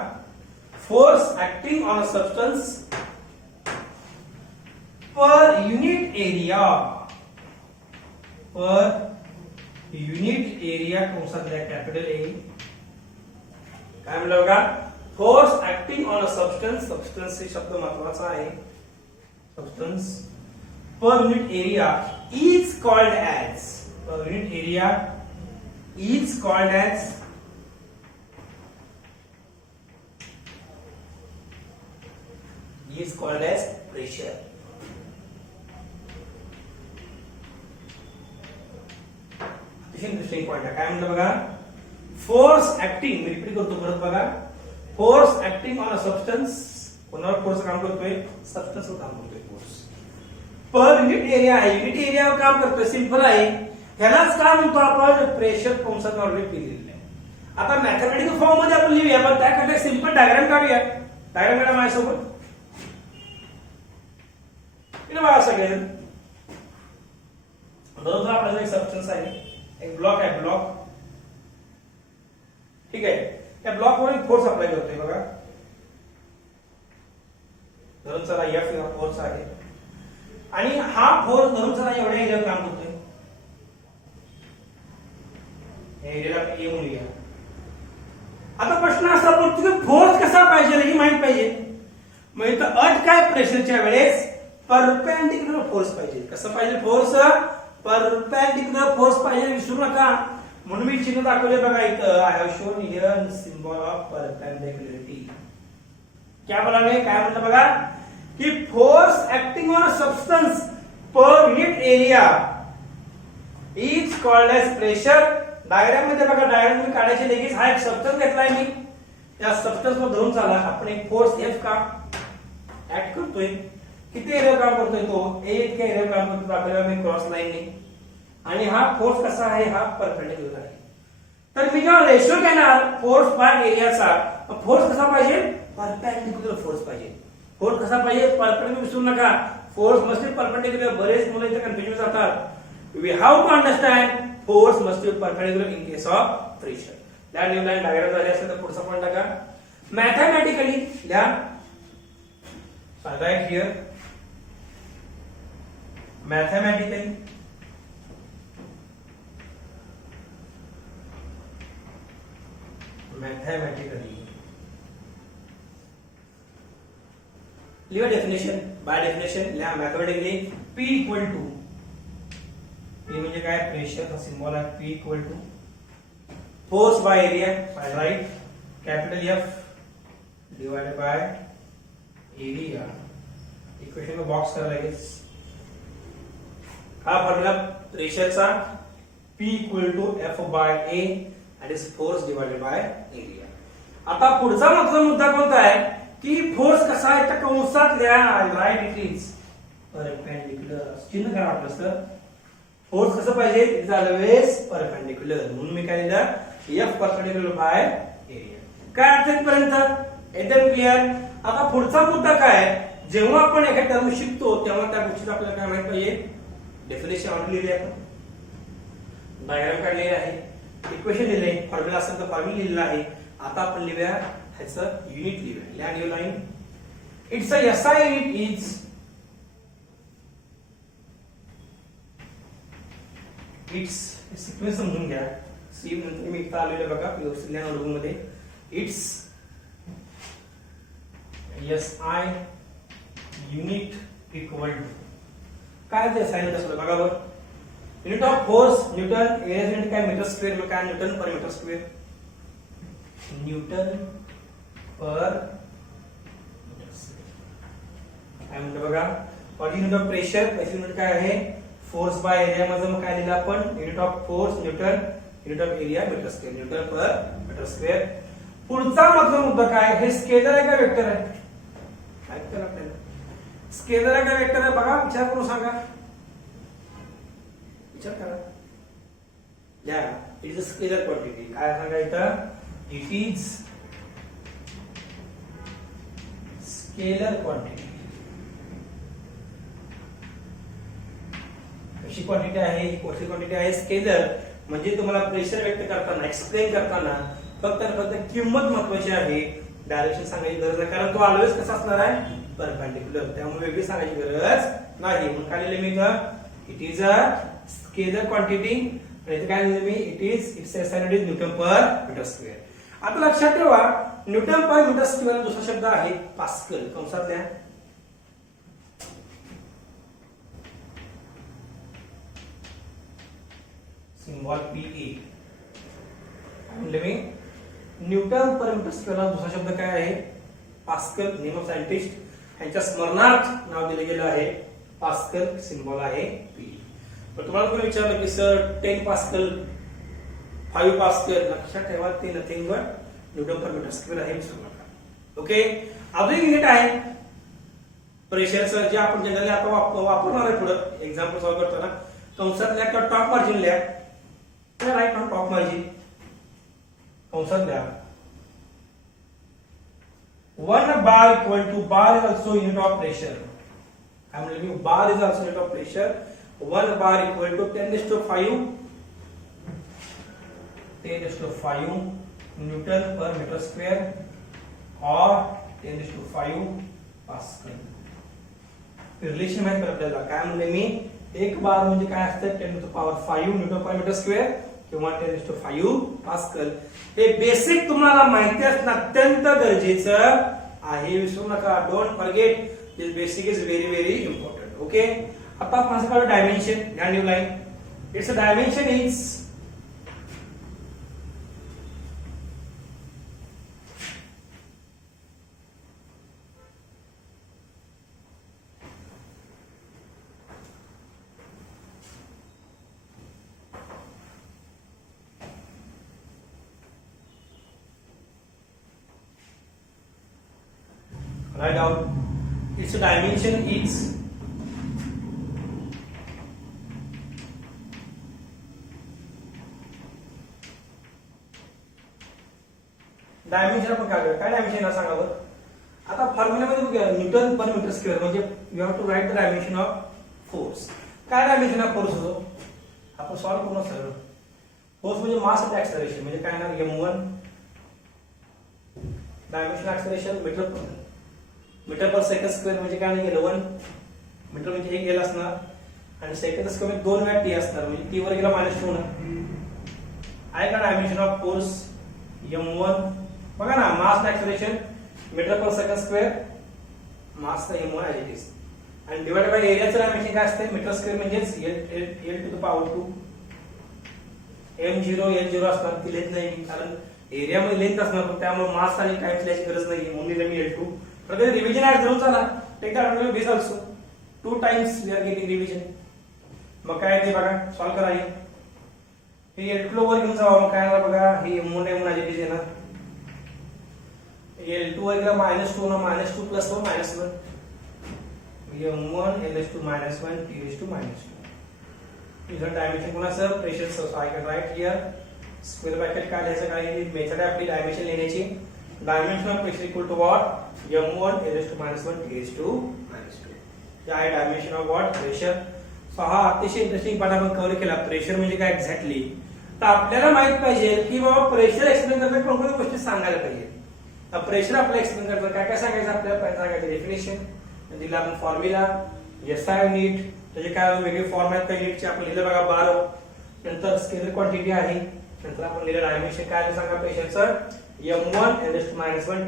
force acting on a substance per unit area, per unit area कंसातल्या कॅपिटल ए. काय म्हणलं बघा, force acting on a substance, substance हे शब्द महत्वाचा आहे, substance per unit area is called as, per unit area is called as pressure. अतिशय interesting point आहे. काय म्हणतो बघा, फोर्स ऍक्टिंग, मी रिपीट करतो परत बघा, force acting on a substance, कोणावर फोर्स काम करतोय, सबस्टन्सवर काम करतोय फोर्स, पर युनिट एरिया आहे, युनिट एरियावर काम करतोय, सिंपल आहे. ह्यालाच काय म्हणतो आपण, प्रेशर कंसात ऑलरेडी दिलेलं आहे. आता मॅथमॅटिकल फॉर्म मध्ये आपण लिहूया, पण त्याकडे सिंपल डायग्राम काढूया. डायग्राम काढा माझ्यासोबत. इथे बघा सगळे, बरोबर आपल्याला एक सबस्टन्स आहे, एक ब्लॉक आहे, ब्लॉक, ठीक आहे. त्या ब्लॉकवर एक फोर्स अप्लाय करतोय बघा, धरून चला एफ हा फोर्स आहे, आणि हा फोर्स धरून चला एवढ्या एरियावर काम करतोय, एरियाला ए म्हणूया. आता प्रश्न असा पडतो की फोर्स कसा पाहिजे हे माहित पाहिजे. मग इथं अट काय, प्रेशरच्या वेळेस परपेंडिक्युलर फोर्स पाहिजे. कसं पाहिजे, फोर्स परपेंडिक्युलर फोर्स पाहिजे, विसरू नका. म्हणून मी चिन्ह दाखवले बघा इथं, I have shown here symbol of perpendicularity. क्या बोला मी, काय म्हणतो बघा, की force acting on a substance per unit area is called as pressure. Diagram मध्ये बघा, डायग्राम मी काढायचे लगेच, हा एक सबस्टन्स घेतलाय मी, त्या सबस्टन्स मध्ये धरून चाला, आपण एक फोर्स एफ का ऍक्ट करतोय. किती एरियावर काम करतोय तो, ए इतक्या एरियावर काम करतोय आपल्याला मी क्रॉस लाईनने, आणि हा फोर्स कसा आहे, हा परपेंडिक्युलर आहे. तर मी जेव्हा रेशो घेणार फोर्स बाय एरियाचा, फोर्स कसा पाहिजे, परपेंडिक्युलर फोर्स पाहिजे. फोर्स कसा पाहिजे, परपेंडिक्युलर, विसरू नका, फोर्स मस्ट बी परपेंडिक्युलर. बरेच मुलं इथे कन्फ्युजन जातात. We have to understand force must be perpendicular in case of pressure. त्या न्यू लाईन डायग्राम झाली असेल तर पुढचा पॉइंट टाका. मॅथमॅटिकली लिहा, राईट हिअर, मॅथमॅटिकली लिहा डेफिनेशन, बाय डेफिनेशन लिहा mathematically, P equal to, P म्हणजे काय, प्रेशर, सिंबॉल आहे, P equal to force by area, by right, capital F divided by area. Equation को बॉक्स कर लगेच. हा फॉर्म्युला प्रेशरचा, P equal to F by A and is force divided by area. आता पुढचा महत्त्वाचा मुद्दा कोणता आहे, की फोर्स कसा आहे, तर कंसात लिहा, राइट इट इज परपेंडिक्युलर. चिन्ह करा आपलं सर, फोर्स कसं पाहिजे, इट इज ऑलवेज परपेंडिक्युलर. म्हणून मी काय लिहिलं, F परपेंडिक्युलर बाय एरिया. काय अर्थ इथपर्यंत एकदम क्लिअर. आता पुढचा मुद्दा काय, जेव्हा आपण एका टर्म शिकतो तेव्हा त्या गोष्टीचं आपल्याला काय माहित पाहिजे, डेफिनेशन ऑलरेडी लिहिली आहे, आपण डायग्राम काढलेली आहे, इक्वेशन लिहिले, फॉर्म्युला असेल तर फॉर्म्युला लिहिलेला आहे. आता आपण लिहूया ह्याचं युनिट लिहूया. लिहा new line, it's a SI unit is it's sequence समजून घ्या. सी नंतर मी इथं आलेलं बघा व्यवस्थित लिहा नोटबुक मध्ये. It's SI unit equal to काय ते साइन असलं बघा बरं. Unit of force newton, area unit काय मीटर स्क्वेअर, मग काय newton per metre square, newton per metre square. काय म्हणतो बघा, और unit of pressure, pressure unit काय आहे, फोर्स बाय एरिया मध्ये मग काय लिहिलं आपण, unit of force newton, unit of area metre square, newton per metre square. पुढचा महत्त्वाचा मुद्दा काय, हे स्केलर आहे का वेक्टर आहे, काय करा आपल्याला, स्केलर आहे का वेक्टर आहे बघा, विचार करून सांगा, विचार करा. या it is a scalar quantity. काय सांगायचं? It is scalar quantity. कशी क्वांटिटी आहे? ही कोणती क्वांटिटी आहे? स्केलर. म्हणजे तुम्हाला प्रेशर व्यक्त करताना, एक्सप्लेन करताना फक्त किंमत महत्वाची आहे, डायरेक्शन सांगायची गरज नाही, कारण तो ऑलवेज कसा असणार आहे? परपेंडिक्युलर. त्यामुळे वेगळी सांगायची गरज नाही. मग काय लिहिले मी इथं? It is a scalar quantity. आणि इथे काय लिहिले मी? Its SI is newton per metre square. आता लक्षात ठेवा, न्यूटन पर मीटर स्क्वेअर दुसरा शब्द आहे पास्कल. कंसातल्या symbol PE. म्हणले मी न्यूटन पर मीटर स्क्वेअरला दुसरा शब्द काय आहे? पास्कल. नेम ऑफ सायंटिस्ट यांच्या स्मरणार्थ नाव दिले गेलं आहे पास्कल. सिंबॉल आहे पी. पण तुम्हाला कोणी विचारलं की सर 10 पास्कल 5 पास्कल, लक्षात ठेवा ते nothing but newton per metre square आहे, विसरू नका. ओके. अजून एक युनिट आहे प्रेशरचं, जे आपण जनरली आता वापरणार आहे पुढे एक्झाम्पल सॉल्व्ह करताना. कंसातल्या किंवा टॉप मार्जिन लिहा. राईट ना? टॉप मार्जिन कंसातल्या 1 bar equal to bar is also unit of pressure. I am telling you bar is also unit of pressure. 1 bar equal to 10⁵ Newton per meter square or 10⁵ pascal. Relation माहित आहे आपल्याला. काय म्हणले मी? 1 बार म्हणजे काय असतं? 10⁵ Newton per metre square किंवा 10⁵ pascal. हे बेसिक तुम्हाला माहिती असणं अत्यंत गरजेचं आहे, विसरू नका. Don't forget this basic is very very important. Okay. आता आपण काय डायमेन्शन. ह्या new line it's a dimension is write down its dimension is dimension. आपण काय डायमेन्शन सांगा बरं. आता फॉर्म्युल्यामध्ये बघूया. न्यूटन पर मीटर स्क्वेअर म्हणजे you have to write the dimension of force. काय डायमेन्शन ऑफ फोर्स होतो? आपण सॉल्व्ह करू सर. फोर्स म्हणजे मास ऑफ ऍक्सेलरेशन म्हणजे काय ना m1 dimension acceleration metre per second square म्हणजे काय नाही L1 मीटर म्हणजे हे गेला असणार आणि सेकंड स्क्वेअर म्हणजे 2 वेळा t असणार म्हणजे t वर गेला -2 होणार आहे का. डायमेन्शन ऑफ फोर्स m1 बघा ना. Mass acceleration metre per second square mass चा m1 ऍज इट इज आणि डिवाइडेड बाय एरियाचं डायमेन्शन काय असते? मीटर स्क्वेअर म्हणजेच l to the power 2 m0 l0 असणार. ती लेंथ नाही कारण एरिया मध्ये लेंथ असणार, त्यामुळे मास आणि टाइम लिहायची गरज नाही. म्हणून मी l2 प्रत्येक रिव्हिजन ऍड जरूर चला. Take the advantage this also 2 times we are getting revision. मग काय ते बघा सॉल्व करा. हे l2 वर घेऊन जावा. मग काय आला बघा. हे m1 ऍज इट इज येणार. l2 वर गेला -2 ना -2 प्लस 1 -1 m1 l2 -1 t⁻². इथं डायमेन्शन कोणाचं? प्रेशरचं. So I can write here square bracket काय लिहायचं? काय मेथड आहे आपली डायमेन्शन लिहिण्याची. Dimension of pressure equal to what? m1 l2 t⁻². हे आहे dimension of what? Pressure. So हा अतिशय इंटरेस्टिंग पार्ट आपण कव्हर केला. प्रेशर म्हणजे काय एक्झॅक्टली. तर आपल्याला माहित पाहिजे की बाबा प्रेशर एक्सप्लेन करताना कोणकोणत्या गोष्टी सांगायला पाहिजे. प्रेशर आपल्याला एक्सप्लेन करताना काय काय सांगायचं? आपल्याला पहिलं सांगायचं डेफिनेशन, दिला आपण फॉर्म्युला, एसआय युनिट, त्याचे काय वेगळे फॉर्म आहेत काही युनिटचे आपण लिहिलं बघा 12. नंतर स्केलर क्वांटिटी आहे. नंतर आपण लिहिलं डायमेन्शन काय आहे सांगा प्रेशरचं m1 l2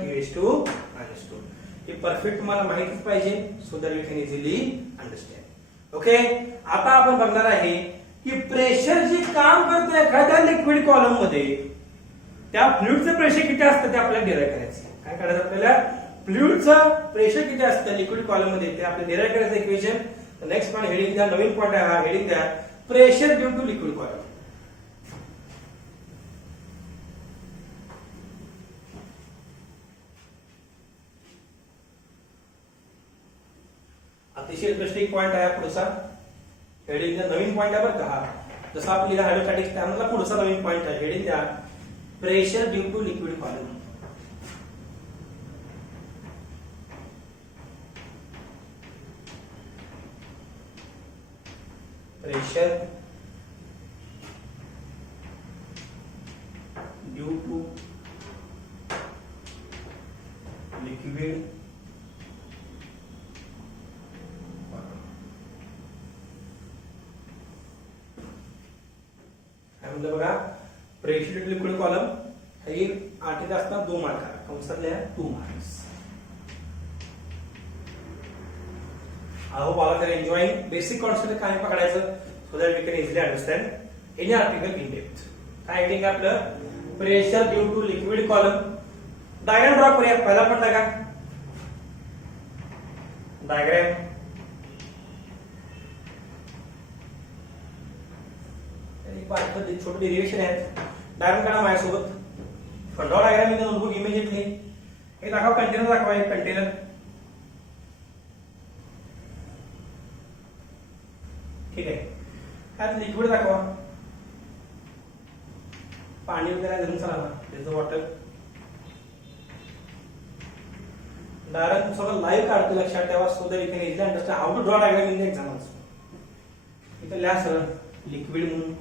t⁻². हे परफेक्ट तुम्हाला माहितीच पाहिजे so that you can easily understand. Okay. आता आपण बघणार आहे की प्रेशर जे काम करतं एखाद्या लिक्विड कॉलम मध्ये त्या फ्लुइडचं प्रेशर किती असतं ते आपल्याला डिराइव्ह करायचं. काय करायचं आपल्याला? फ्लुइडचं प्रेशर किती असतं लिक्विड कॉलम मध्ये ते आपल्याला डिराइव्ह करायचं इक्वेशन. नेक्स्ट पॉईंट हेडिंग द्या. नवीन पॉईंट आहे हा. हेडिंग द्या pressure due to liquid column. अतिशय इंटरेस्टिंग पॉइंट आहे पुढचा. हेडिंग नवीन पॉइंट आहे बरं का. जसं आपण लिहिलं हायड्रोस्टॅटिक्स, त्यामधला पुढचा नवीन पॉईंट आहे, हेडिंग द्या pressure due to liquid column. Pressure due to liquid म्हणजे बघा pressure due to liquid column हे आर्टिकल असतात 2 मार्क कंसात लिहा 2 marks. I hope all of you are enjoying. Basic concept काय पकडायचं so that we can easily understand any article in depth. काय heading आपलं pressure due to liquid column. Diagram draw करूया. पहिला पण बघा डायग्राम. एक छोटं डेरिवेशन आहे. डायग्राम काढा माझ्यासोबत. फंडा डायग्राम इन नोटबुक इमिजिएटली. हे दाखवा कंटेनर दाखवा. एक कंटेनर ठीक आहे. त्यात लिक्विड दाखवा. पाणी वगैरे धरून चला ना. त्याचं वॉटर डायरेक्ट सगळं लाईव्ह काढतो लक्षात ठेवा so that you can easily understand how to draw diagram in the exam also. इथे लिहा सरळ लिक्विड म्हणून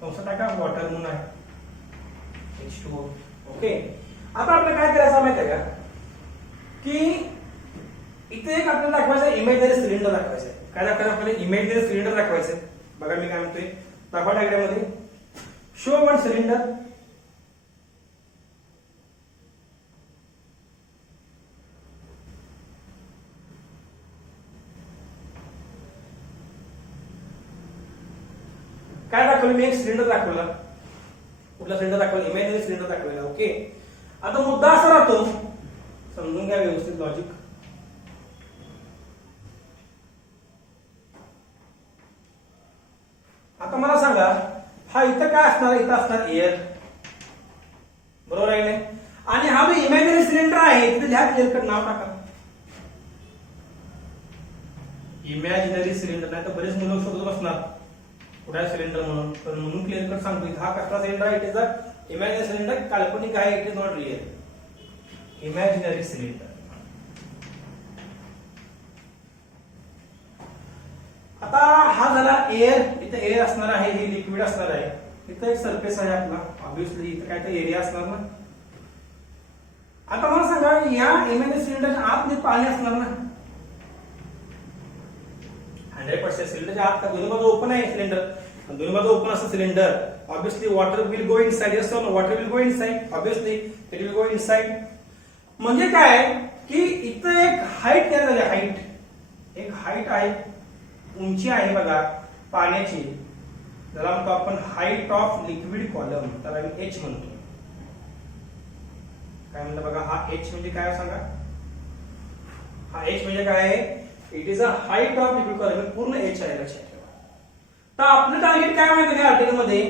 कंसात टाका वॉटर म्हणून आहे H2O. ओके. आता आपल्याला काय करायचं माहिती आहे का की इथे एक आपल्याला दाखवायचं इमेजनरी सिलेंडर दाखवायचं आहे. काय दाखवायचं आपल्याला इमेजनरी सिलेंडर दाखवायचं आहे. बघा मी काय म्हणतोय दाखवा डायग्राम मध्ये शो वन सिलेंडर. काय दाखवलं मी एक सिलेंडर दाखवला. कुठला सिलेंडर दाखवला इमेजनरी सिलेंडर दाखवला. ओके. आता मुद्दा असा राहतो समजून घ्या व्यवस्थित लॉजिक. आता मला सांगा हा इथं काय असणार इथं असणार एअर बरोबर आहे नाही. आणि हा जो इमॅजिनरी सिलेंडर आहे तिथे लिहा क्लिअर कट नाव टाका इमॅजिनरी सिलेंडर. नाही तर बरेच मुलं शोधत बसणार कुठे सिलेंडर म्हणून. तर म्हणून क्लिअर कट सांगतो हा कसला सिलेंडर आहे. It is a imaginary cylinder. काल्पनिक आहे. It is not real. Imaginary cylinder. आता हा झाला एअर. इथे एअर असणार आहे. हे लिक्विड असणार आहे. इथे एक सरफेस आहे आपला ऑब्विसली. इथे काय तर एरिया असणार ना. आता मला सांगा या इमॅजिनरी सिलेंडरच्या आत पाणी असणार ना 100%. सिलेंडरच्या आत दोन्ही बाजू ओपन आहे सिलेंडर. दोन्ही बाजू ओपन असं cylinder obviously water will go inside. Yes और no water will go inside. Obviously it will go inside. म्हणजे काय की इथं एक हाईट तयार झाली. हाईट एक हाईट आहे उंची आहे बघा पाण्याची. ज्याला म्हणतो आपण हाईट ऑफ लिक्विड कॉलम. त्याला आम्ही एच म्हणतो. काय म्हणतो बघा हा एच म्हणजे काय सांगा. हा एच म्हणजे काय आहे. It is a height of liquid column. पूर्ण एच आहे लक्षात ठेवा. तर आपलं टार्गेट काय माहिती आहे आर्टिकल मध्ये.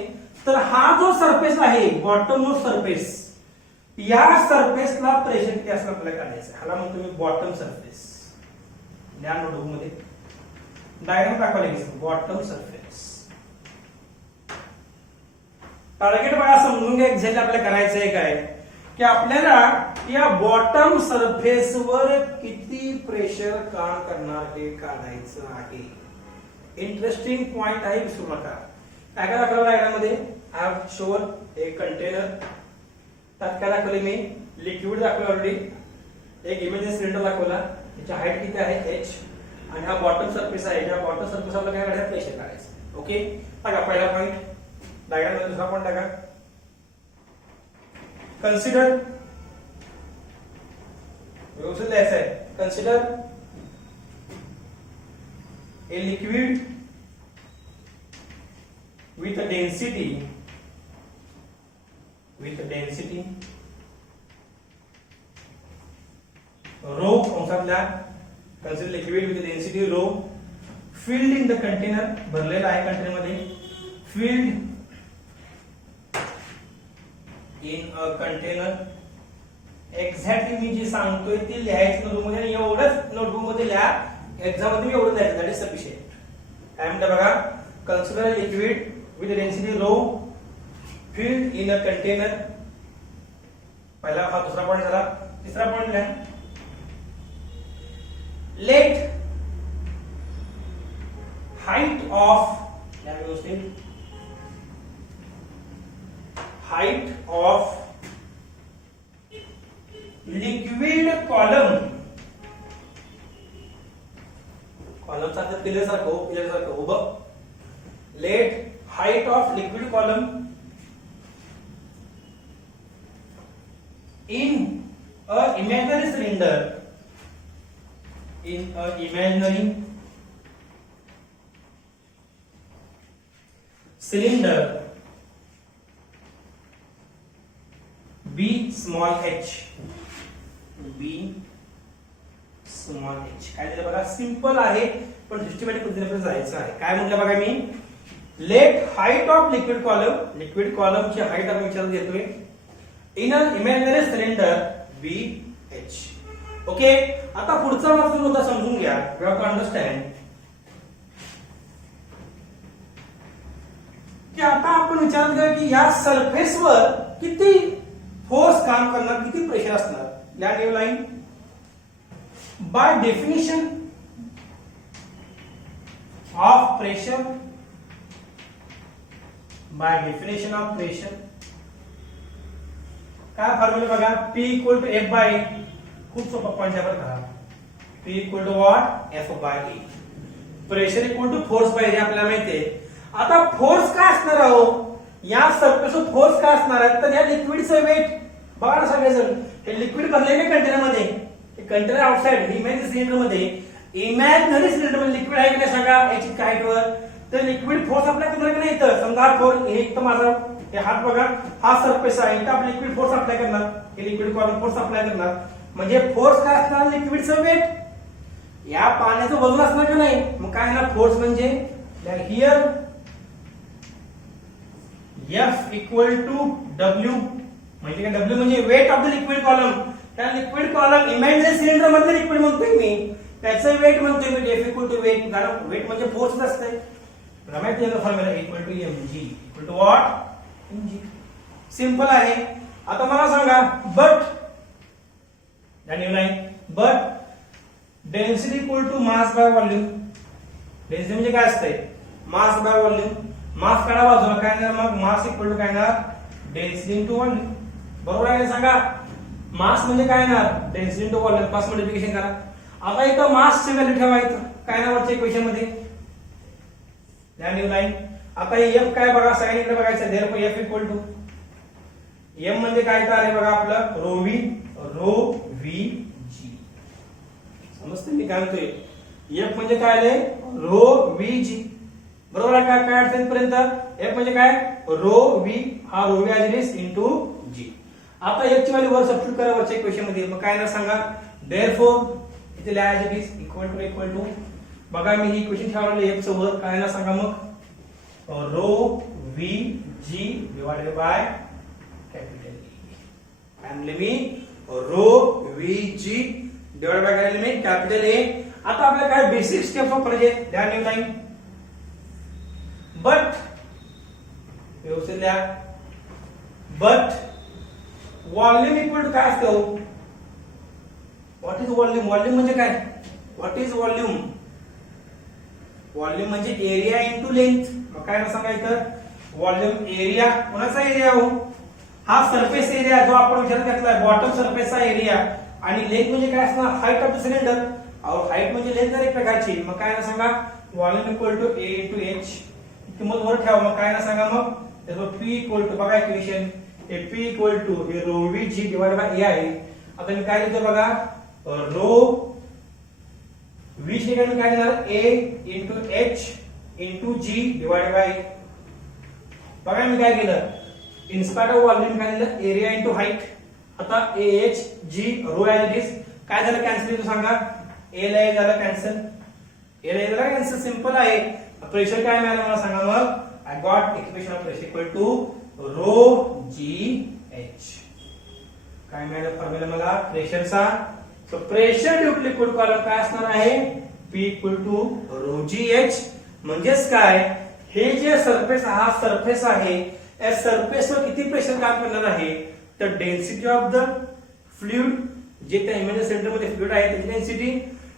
तर हा जो सरफेस आहे बॉटम मोस्ट सरफेस या सरफेसला प्रेशर किती असं आपल्याला काढायचं. ह्याला म्हणतो मी बॉटम सरफेस. या नोटबुक मध्ये डायग्राम दाखवा लागेल बॉटम सरफेस. टार्गेट बघा समजून घ्या एक्झॅक्टली आपल्याला करायचंय काय की आपल्याला या बॉटम सरफेसवर किती प्रेशर काम करणार हे काढायचं आहे. इंटरेस्टिंग पॉइंट आहे विसरू नका. काय काय दाखवलं डायग्राममध्ये आय हॅव शोन एक कंटेनर. त्यात काय दाखवले मी लिक्विड दाखवलं ऑलरेडी. एक इमेजिनरी सिलेंडर दाखवला. त्याची हाईट किती आहे एच. आणि हा बॉटम सरफेस आहे. या बॉटम सरफेस आपल्याला काय काढायचं प्रेशर काढायचं. ओके. बघा पहिला पॉइंट डायग्राम मध्ये दुसरा पॉइंट टाका. कन्सिडर व्यवस्थित लिहायचं आहे. Consider a liquid with a density rho कंसातल्या consider liquid with a density rho filled in the container. भरलेला आहे कंटेनर मध्ये. filled in a container. Exactly मी जे सांगतोय ते लिहायचं नोटबुक मध्ये. एवढंच नोटबुक मध्ये लिहा. एक्झाम मध्ये एवढं लिहायचं. That is sufficient. काय म्हणतं बघा, consider liquid with density rho filled in a container. पहिला हा दुसरा पॉइंट झाला. तिसरा पॉइंट लिहा, let height of liquid column, चा अर्थ पिलर सारखं उभं, let height of liquid column in a imaginary cylinder, in a imaginary cylinder b small h, b small h. काय दिलं बघा, सिंपल आहे पण सिस्टमॅटिक पद्धतीने जायचं आहे. काय म्हटलं बघा मी, let height of liquid column, liquid कॉलमची हाईट आपण विचारात घेतोय in a imaginary cylinder B H. Okay, आता पुढचा मुद्दा समजून घ्या. यू हॅव टू अंडरस्टँड की आता आपण विचारत घ्या की या सरफेसवर किती फोर्स काम करणार, किती प्रेशर असणार. या new line, by definition of pressure, by definition of pressure काय फॉर्म्युला बघा, P equal to F by A. खूप सोपा पॉइंट आहे बरं का. P equal to what, F by A. Pressure equal to force by area आपल्याला माहिती आहे. आता फोर्स काय असणार आहे, या सरफेसवर फोर्स काय असणार आहे, तर या लिक्विडचं वेट बघा ना सगळेजण. हे लिक्विड भरलेले कंटेनर मध्ये, हे कंटेनर आउटसाइड इमॅजिनरी सिलेंडर मध्ये, इमॅजिनरी सिलेंडर मध्ये लिक्विड आहे की नाही सांगा याची हाईटवर, तर लिक्विड फोर्स अप्लाय करणार की नाही. तर समजा फोर्स हे एक तर माझा हे हात बघा, हा सरफेस आहे, इथं आपण लिक्विड फोर्स अप्लाय करणार, हे लिक्विड कॉलम फोर्स अप्लाय करणार, म्हणजे फोर्स काय असणार, लिक्विडचं वेट, या पाण्याचं वजन असणार का नाही. मग काय ना फोर्स म्हणजे here F equal to W, म्हणजे काय, W म्हणजे weight of the liquid column. त्या लिक्विड कॉलम इमॅजिनरी सिलेंडर मधलं लिक्विड म्हणतोय मी, त्याचं वेट म्हणतोय मी, F इक्वल टू वेट, कारण वेट म्हणजे फोर्स असते. माहिती आहे formula equal to mg equal to what, mg. Simple आहे. आता मला सांगा, but density equal to mass by volume. Density म्हणजे काय असते, मास बाय व्हॉल्यूम. मास काढा बाजूला, काय ना मग मास इक्वल टू काय ना डेन्सिटी इनटू व्हॉल्यूम. बरोबर आहे सांगा, मास म्हणजे काय ना डेन्सिटी इनटू व्हॉल्यूम, मास मल्टिप्लिकेशन करा. आता इथं मासची व्हॅल्यू ठेवायचं काय ना वरच्या इक्वेशन मध्ये, या न्यू लाईन. आता F काय बघा, सगळ्यांकडे बघायचं. Therefore F equal to M म्हणजे काय तर आहे बघा आपलं रो व्ही जी. समजते मी काय म्हणतोय, F म्हणजे काय आले, रो व्ही जी. बरोबर आहे का, काय अडचण पर्यंत. F म्हणजे काय, रो व्ही, हा रो व्ही ऍज इनटू जी. आता F ची व्हॅल्यू वर सबस्टिट्यूट करा वरच्या इक्वेशन मध्ये. मग काय ना सांगा, देअरफॉर इथे लिहा as it is equal to बघा मी ही इक्वेशन ठेवलेली F सोबत, काय ना सांगा मग rho V G divided by capital E. काय म्हणले मी, rho V G divided by मी कैपिटल A. आता आपल्या काय बेसिक स्टेप्स वापरायचे, द्या न्यू लाईन. बट व्यवस्थित लिहा, बट व्हॉल्यूम इक्वल टू काय असतो, व्हॉट इज व्हॉल्यूम. व्हॉल्यूम म्हणजे काय, व्हॉट इज व्हॉल्यूम, व्हॉल्यूम म्हणजे एरिया इनटू लेंथ. मग काय ना सांगा इथं, व्हॉल्यूम एरिया, कोणाचा एरिया हो, हा सरफेस एरिया जो आपण विचारात घेतलाय, बॉटम सरफेसचा एरिया, आणि लेंथ म्हणजे काय असणार, height of the cylinder. Height म्हणजे लेंथ एक प्रकारची. मग काय ना सांगा, volume equal to A into H. किंमत वर ठेवा. मग काय ना सांगा, मग त्याचं P इक्वल टू बघा इक्वेशन, P इक्वल टू हे rho V G divide by A आहे. आता मी काय लिहितो बघा, रो व्ही ची ठिकाणी काय देणार, A into H into G divide by. बघा मी काय केलं, इन्स्पायर्ड ऑफ व्हॉल्यूम काय दिलं, एरिया इंटू हाईट. आता AH G rho as it is. काय झालं कॅन्सल, तो सांगा, A ला झालं कॅन्सल, A ला झालं कॅन्सल. सिंपल आहे. प्रेशर काय मिळालं मला सांगा, मग I got equation of pressure equal to rho G H. काय मिळालं फॉर्म्युला मला प्रेशरचा. So pressure due to liquid column काय असणार आहे, P equal to rho G H. म्हणजेच काय, हे जे सरफेस हा सरफेस आहे, या सरफेसवर किती प्रेशर काम करणार आहे, तर डेन्सिटी ऑफ द फ्लुइड, जे त्या इमेजिनरी सेंटर मध्ये फ्लुइड आहे त्याची डेन्सिटी,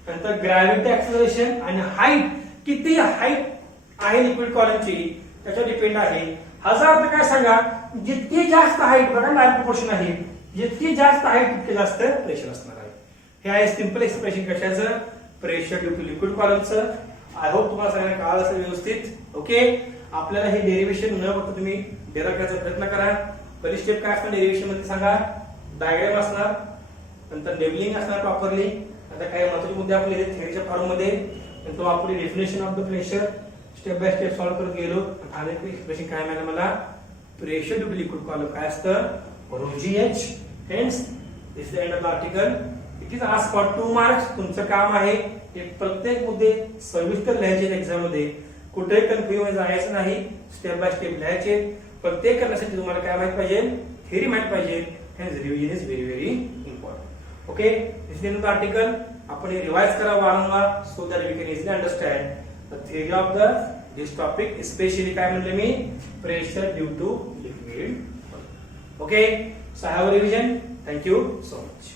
नंतर ग्रॅव्हिटी ऍक्सेलरेशन आणि हाईट, किती हाईट आहे लिक्विड कॉलमची त्याच्यावर डिपेंड आहे. ह्याचा अर्थ काय सांगा, जितकी जास्त हाईट, बघा डायरेक्ट प्रोपोर्शन आहे, जितकी जास्त हाईट तितके जास्त प्रेशर असणार आहे. हे आहे सिंपल एक्सप्रेशन कशाचं, प्रेशर ड्यू टू लिक्विड कॉलमचं. आय होप तुम्हाला सगळ्यांना कळालं असेल व्यवस्थित. ओके, आपल्याला हे डेरिव्हेशन न फक्त तुम्ही डेरा करायचा प्रयत्न करा. पहिली स्टेप काय असणार डेरिव्हेशन मध्ये सांगा, डायग्राम असणार, नंतर लेबलिंग असणार प्रॉपरली, आता काही महत्त्वाचे मुद्दे आपले थेअरीच्या फॉर्म मध्ये, नंतर आपली definition of the pressure step by step solve करत गेलो. आणि एक्सप्रेशन काय मिळालं मला, pressure due to liquid column काय असतं, ρgh. Hence this is the end of the article. It is asked for 2 marks. तुमचं काम आहे हे प्रत्येक मुद्दे सविस्तर लिहायचे एक्झाम मध्ये, कुठेही कन्फ्युजन जायचं नाही, स्टेप बाय स्टेप लिहायचे. प्रत्येक करण्यासाठी तुम्हाला काय माहित पाहिजे, थेअरी माहित पाहिजे. Hence revision is very very important. Okay, this is the end of the article. आपण हे रिवाइज करा वारंवार, so that we can easily understand the theory of the this topic, specially काय म्हणले मी, pressure due to liquid. Okay, so have a revision. Thank you so much.